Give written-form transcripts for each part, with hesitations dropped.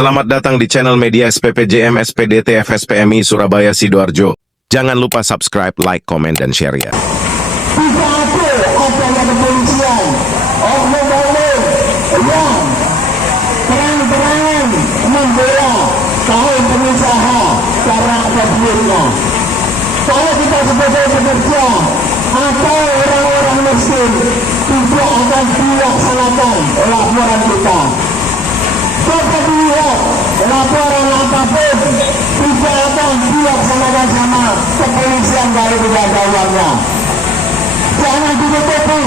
Selamat datang di channel media SPPJM SPDT FSPMI Surabaya Sidoarjo. Jangan lupa subscribe, like, komen, dan share ya. Tidak ada adanya kepolisian, oknum-oknum yang terang-terangan membela kaum pengusaha karena ada duitnya. Kalau kita sebagai pekerja atau orang-orang miskin tidak akan dilaksanakan laporan kita. Dapat dilihat laporan apapun tidak akan dilaksanakan sama kepolisian kalau tidak ada uangnya. Jangan ditutupi,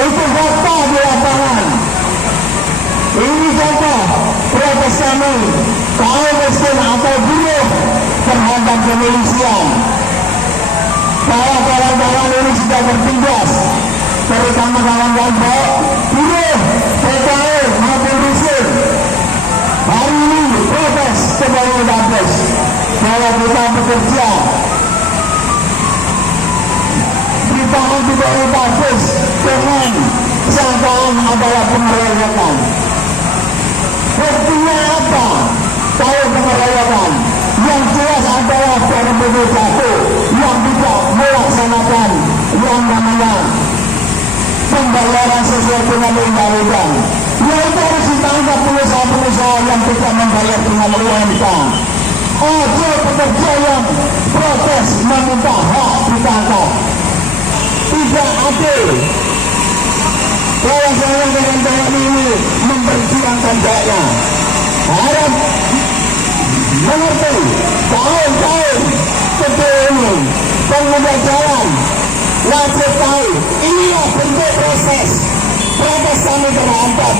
itu fakta di lapangan. Ini contoh protes kami kaum miskin atau buruh terhadap kepolisian. Para kawan-kawan ini sudah bertugas, terutama kawan-kawan buruh, PKL maupun rusun. Hari ini protes sebagai bagus bahwa kita bekerja. Kita tidak bagus dengan sangkaan adalah pengeroyokan. Buktinya apa? Kalau pengeroyokan yang jelas adalah dari satu yang tidak melaksanakan yang namanya pembayaran sesuai dengan undang-undang. Yaitu harus ditangkap pengusaha-pengusaha yang tidak membayar dengan UMK. Ojo pekerja yang protes meminta hak ditangkap. Tidak adil. Kalau saya dengan ini memperjuangkan haknya, harap mengerti kaum-kaum kecil ini, pengguna jalan wajib tahu inilah bentuk protes kami terhadap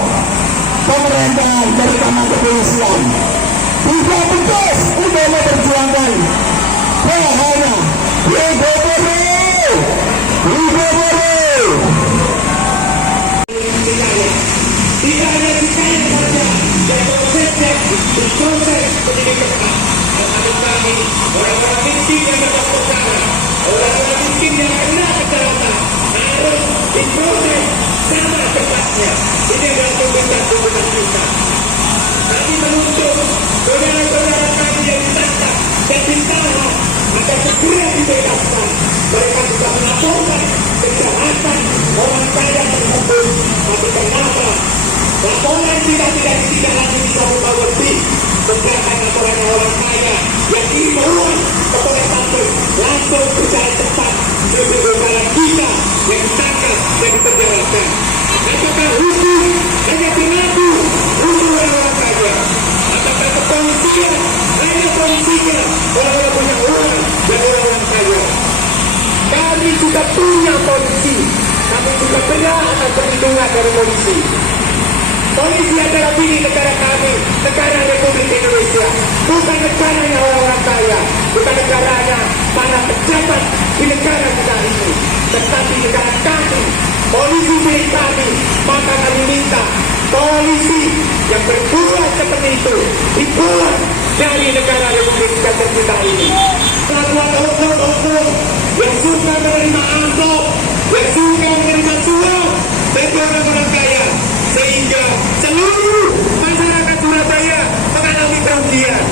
pemerintahan terutama kepolisian. Tidak betul untuk memperjuangkan hanya hidup boleh. Tidak hanya dikait saja dan prosesnya berproses menjadi ketat. Tetapi kami orang-orang miskin yang dapat perkara, orang-orang miskin yang kena kejahatan harus diproses sama cepatnya. Ini adalah komentar kita. Kami menuntut saudara-saudara kami yang ditangkap dan ditahan agar segera dibebaskan. Mereka juga melaporkan kejahatan orang kaya tersebut. Tapi kenapa laporan tidak ditindaklanjuti sama lebih, sedangkan laporan orang kaya yang dibawa kepada publik langsung berjalan cepat lebih berjalan kita yang ditangkap dan dipenjarakan. Apakah hukum hanya berlaku untuk orang kaya? Apakah kepolisian hanya polisinya orang-orang punya uang dan orang kaya? Kami juga punya polisi, kami juga berhak atas perlindungan dari polisi. Polisi adalah milik negara kami, negara Republik Indonesia, bukan negaranya orang-orang kaya, bukan negaranya para pejabat di negara kita ini, tetapi negara kami, polisi milik kami. Maka kami minta polisi yang berbuat seperti itu dibuang dari negara Republik kita ini. Lakukan oknum-oknum yang suka menerima amplop, yang suka menerima suap dari orang-orang kaya, sehingga seluruh masyarakat Surabaya mengalami kerugian.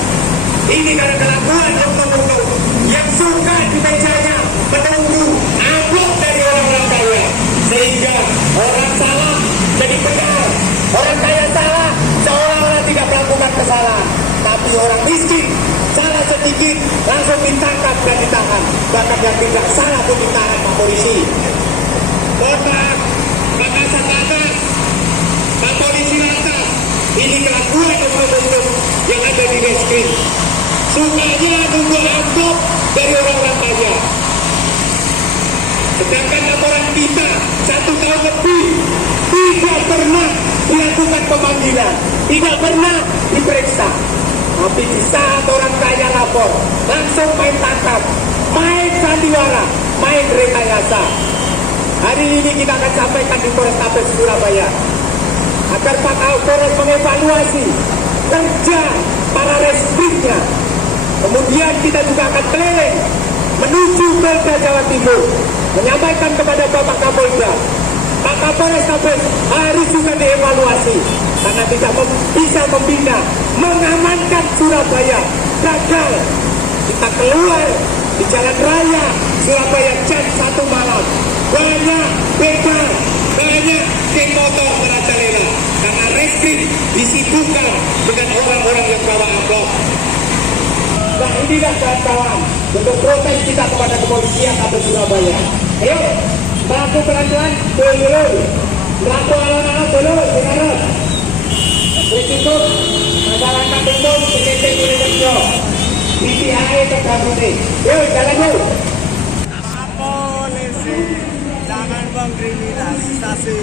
Ini karena kelakuan oknum-oknum yang suka di mejanya menunggu amplop dari orang-orang kaya, sehingga orang salah jadi benar, orang kaya salah seolah-olah tidak melakukan kesalahan, tapi orang miskin salah sedikit langsung ditangkap dan ditahan, bahkan yang tidak salah pun ditahan Pak Polisi. Mohon maaf, Pak Kasat Atas, Pak Polisi Lantas, ini kelakuan oknum-oknum yang ada di reskrim. Sukanya nunggu amplop dari orang-orang kaya. Sedangkan laporan kita 1 tahun lebih tidak pernah dilakukan pemanggilan, tidak pernah diperiksa. Tapi di saat orang kaya lapor, langsung main tangkap, main sandiwara, main rekayasa. Hari ini kita akan sampaikan di Polrestabes Surabaya agar Pak Kapolres mengevaluasi kerja para reskrimnya. Kemudian kita juga akan keliling menuju Polda Jawa Timur, menyampaikan kepada Bapak Kapolda, Pak Kapolres harus juga dievaluasi karena tidak bisa membina, mengamankan Surabaya. Gagal. Kita keluar di jalan raya Surabaya jam 1 malam. Banyak begal, banyak geng motor merajalela karena reskrim disibukkan dengan orang-orang yang bawa amplop. Nah, inilah kawan-kawan untuk protes kita kepada kepolisian atau Surabaya. Ayo, melaku pelan-pelan, dulu. Melaku alon-alon dulu, dengar. Berikut, masyarakat umum sekitar Indonesia. BPI tergabung nih. Yuk, jalan yuk. Polisi, jangan mengkriminalisasi.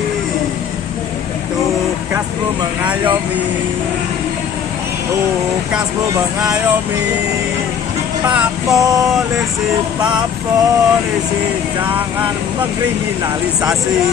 Tugasmu mengayomi. Tugasmu mengayomi. Pak polisi, jangan mengkriminalisasi.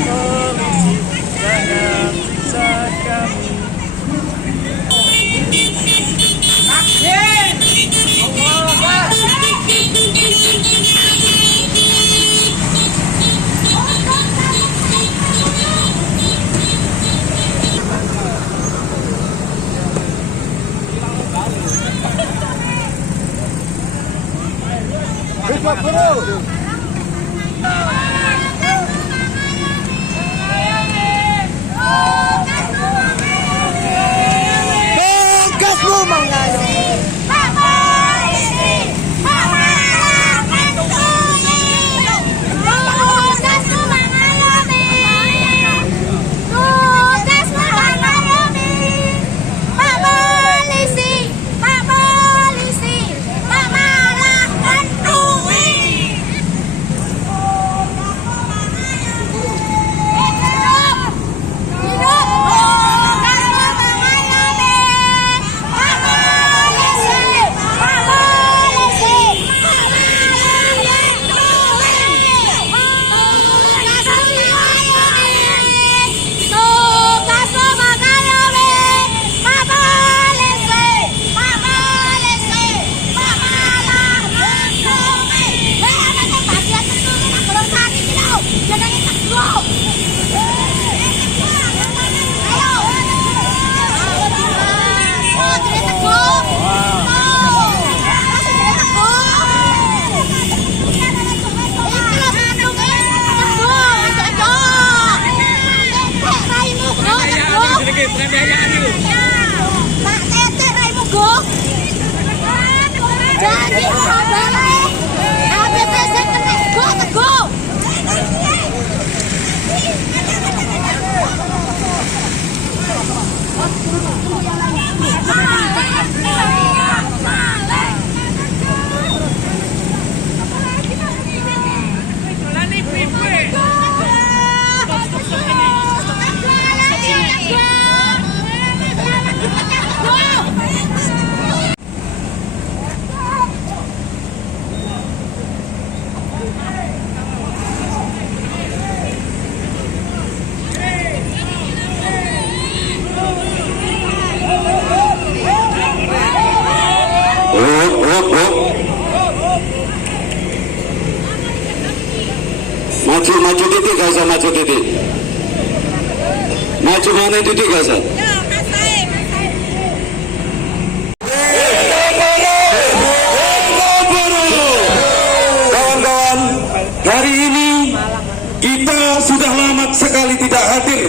Polisi, jangan siksa kami. Tugasmu mengayomi. Pak polisi, Pak malah melindungi. Tugasmu mengayomi. Tugasmu mengayomi. Pak polisi, Pak malah melindungi. Jadi orang balik, HPPC teguh. Maju titik gak usah maju titik. Maju mana titik gak usah. Kawan-kawan, hari ini kita sudah lama sekali tidak hadir,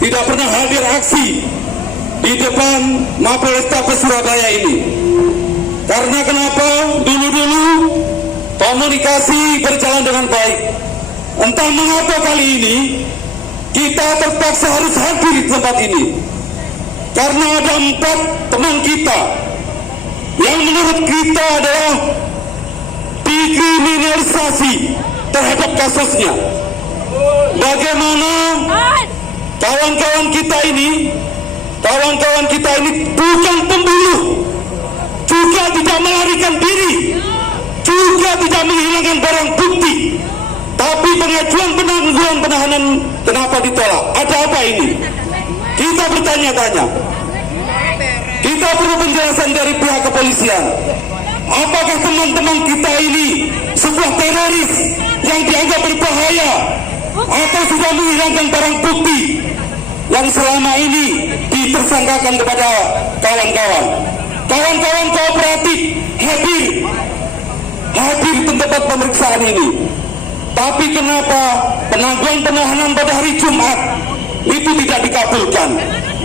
tidak pernah hadir aksi di depan Mapolrestabes Surabaya ini. Karena kenapa? Dulu-dulu komunikasi berjalan dengan baik. Entah mengapa kali ini kita terpaksa harus hadir di tempat ini. Karena ada 4 teman kita yang menurut kita adalah dikriminalisasi terhadap kasusnya. Bagaimana kawan-kawan kita ini bukan pembunuh, juga tidak melarikan diri, juga tidak menghilangkan barang bukti, tapi pengajuan penangguhan penahanan kenapa ditolak? Ada apa ini? Kita bertanya-tanya. Kita perlu penjelasan dari pihak kepolisian. Apakah teman-teman kita ini sebuah teroris yang dianggap berbahaya, atau sudah menghilangkan barang bukti yang selama ini ditersangkakan kepada kawan-kawan? Kawan-kawan kooperatif hadir di tempat pemeriksaan ini. Tapi kenapa penangguhan penahanan pada hari Jumat itu tidak dikabulkan?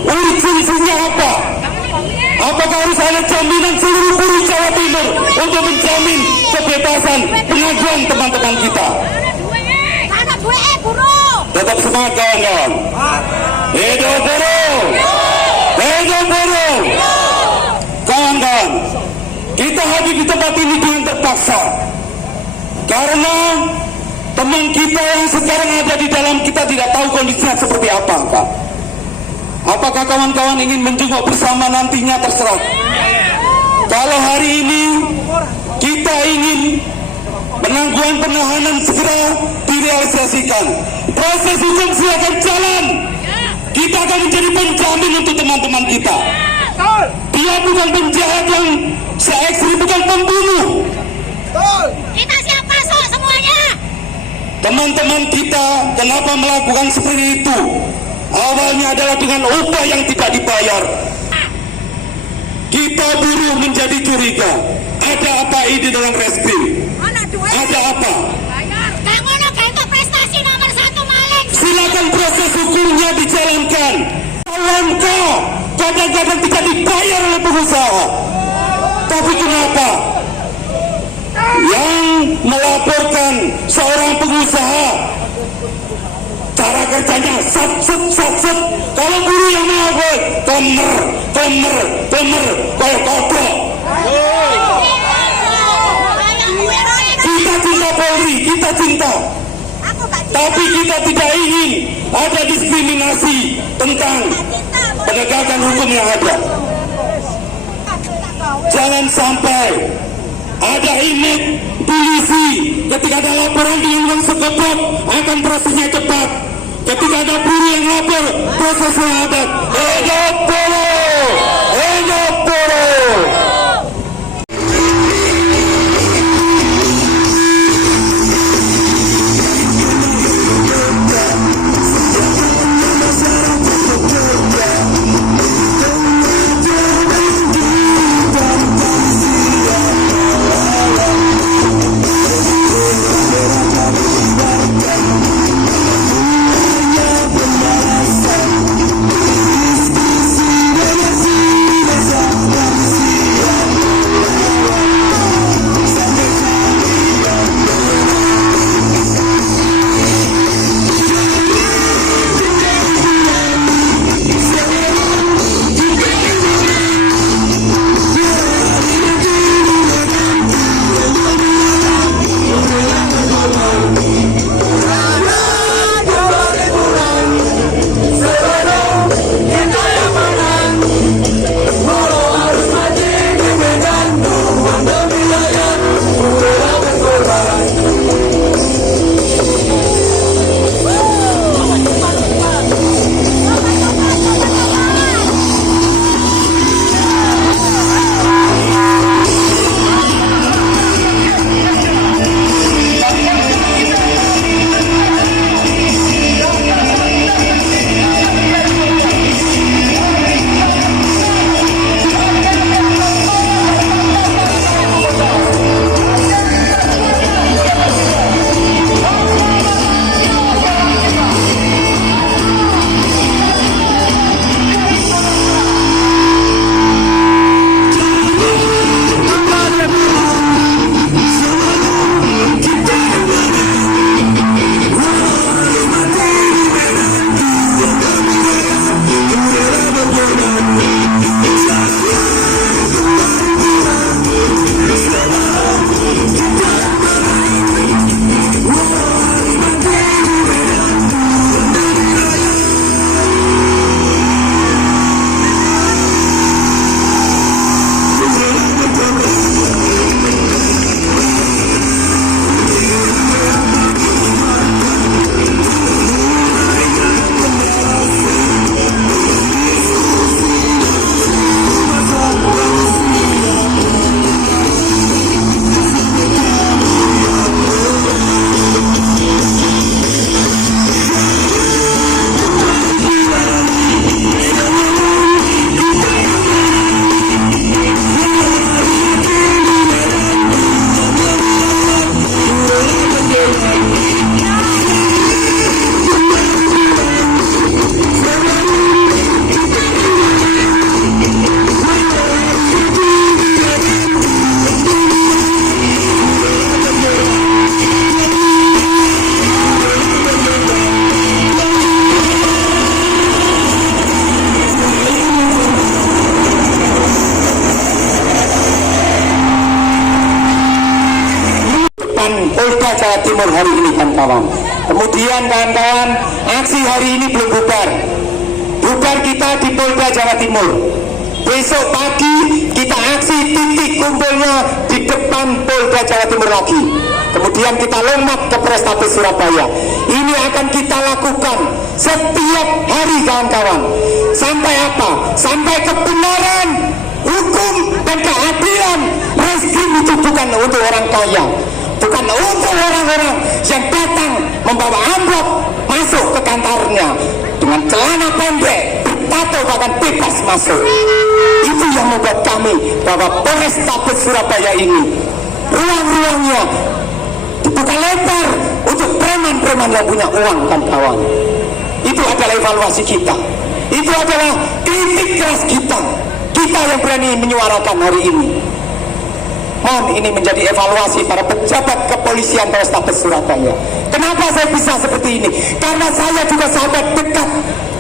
Urgensinya apa? Apakah harus ada jaminan seluruh buruh Jawa Timur untuk menjamin kebebasan pengajuan teman-teman kita? Tetap semangat kawan-kawan. Hidup buruh! Hidup buruh! Kawan-kawan, kita hadir di tempat ini dengan terpaksa karena teman kita yang sekarang ada di dalam kita tidak tahu kondisinya seperti apa, Kak. Apakah kawan-kawan ingin menjenguk bersama nantinya, terserah. Kalau hari ini kita ingin penangguhan penahanan segera direalisasikan, proses hukum silakan jalan. Kita akan menjadi penjamin untuk teman-teman kita. Dia bukan penjahat yang se-ekstrim, bukan pembunuh. Kita siap masuk semuanya. Teman-teman kita kenapa melakukan seperti itu? Awalnya adalah dengan upah yang tidak dibayar. Kita buruh menjadi curiga. Ada apa ini dalam reskrim? Ada apa? Kayak prestasi nomor 1 maling. Silakan proses hukumnya dijalankan. Langkah kadang-kadang tidak dibayar oleh pengusaha. Tapi kenapa yang melaporkan seorang pengusaha cara kerjanya sat. Kalau buruh yang melapor komer kayak kodok. Kita cinta Polri, kita cinta, tapi kita tidak ingin ada diskriminasi tentang penegakan hukum yang ada. Jangan sampai ada image polisi ketika ada laporan dengan uang sekepot akan prosesnya cepat. Ketika ada buruh yang lapor, prosesnya lambat. Hidup buruh! Hidup buruh! Timur hari ini kawan-kawan. Kemudian kawan-kawan, aksi hari ini belum bubar. Bubar kita di Polda Jawa Timur. Besok pagi kita aksi titik kumpulnya di depan Polda Jawa Timur lagi. Kemudian kita lompat ke Polrestabes Surabaya. Ini akan kita lakukan setiap hari kawan-kawan. Sampai apa? Sampai kebenaran, hukum dan keadilan rezim itu bukan untuk orang kaya, bukan untuk orang-orang yang datang membawa amplop masuk ke kantornya dengan celana pendek, bertato bahkan bebas masuk. Itu yang membuat kami bahwa Polrestabes Surabaya ini ruang-ruangnya dibuka lebar untuk preman-preman yang punya uang kawan-kawan. Itu adalah evaluasi kita. Itu adalah kritik keras kita. Kita yang berani menyuarakan hari ini. Mohon ini menjadi evaluasi para pejabat kepolisian Polrestabes Surabaya. Kenapa saya bisa seperti ini? Karena saya juga sahabat dekat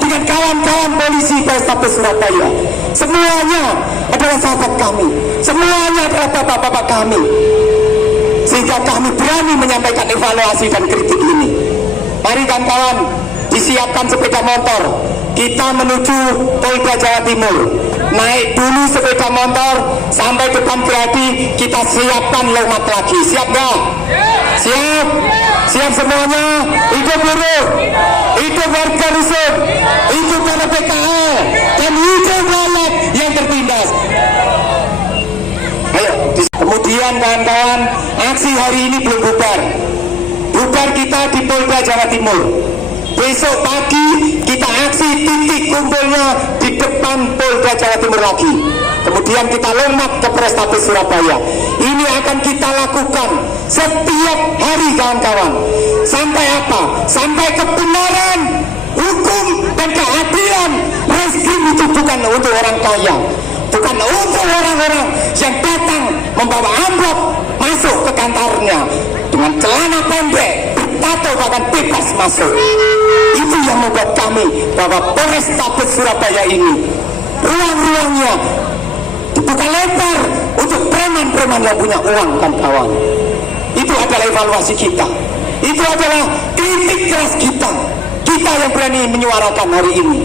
dengan kawan-kawan polisi Polrestabes Surabaya. Semuanya adalah sahabat kami. Semuanya adalah bapak-bapak kami. Sehingga kami berani menyampaikan evaluasi dan kritik ini. Mari kawan-kawan, disiapkan sepeda motor. Kita menuju Polda Jawa Timur. Naik dulu sepeda motor sampai depan Gerahadi, kita siapkan lompat lagi. Siap gak? Siap? Siap semuanya? Hidup buruh, hidup warga rusun, hidup para PKL, dan hidup rakyat yang tertindas. Ayo. Kemudian kawan-kawan, aksi hari ini belum bubar. Bubar kita di Polda Jawa Timur. Besok pagi kita aksi titik kumpulnya di depan Polda Jawa Timur lagi. Kemudian kita lompat ke Polrestabes Surabaya. Ini akan kita lakukan setiap hari kawan-kawan. Sampai apa? Sampai kebenaran, hukum dan keadilan rezim itu bukan untuk orang kaya, bukan untuk orang-orang yang datang membawa amplop masuk ke kantornya dengan celana pendek, bertato bahkan bebas masuk. Itu yang membuat kami bahwa Polrestabes Surabaya ini ruang-ruangnya dibuka lebar untuk preman-preman yang punya uang kawan-kawan. Itu adalah evaluasi kita. Itu adalah kritik keras kita. Kita yang berani menyuarakan hari ini.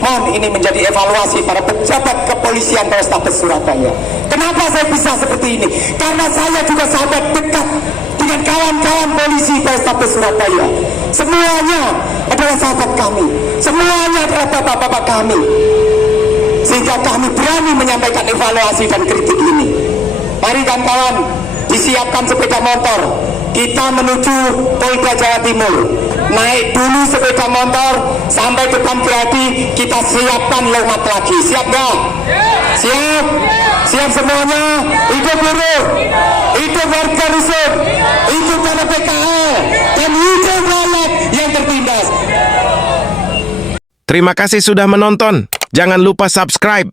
Mohon ini menjadi evaluasi para pejabat kepolisian Polrestabes Surabaya. Kenapa saya bisa seperti ini? Karena saya juga sahabat dekat dengan kawan-kawan polisi Polrestabes Surabaya. Semuanya adalah sahabat kami. Semuanya adalah bapak-bapak kami. Sehingga kami berani menyampaikan evaluasi dan kritik ini. Mari kawan-kawan, disiapkan sepeda motor. Kita menuju Polda Jawa Timur. Naik dulu sepeda motor sampai depan Gerahadi, kita siapkan lompat lagi. Siap gak? Siap? Siap semuanya? Hidup buruh, hidup warga rusun, hidup para PKL, dan hidup rakyat yang tertindas. Terima kasih sudah menonton. Jangan lupa subscribe,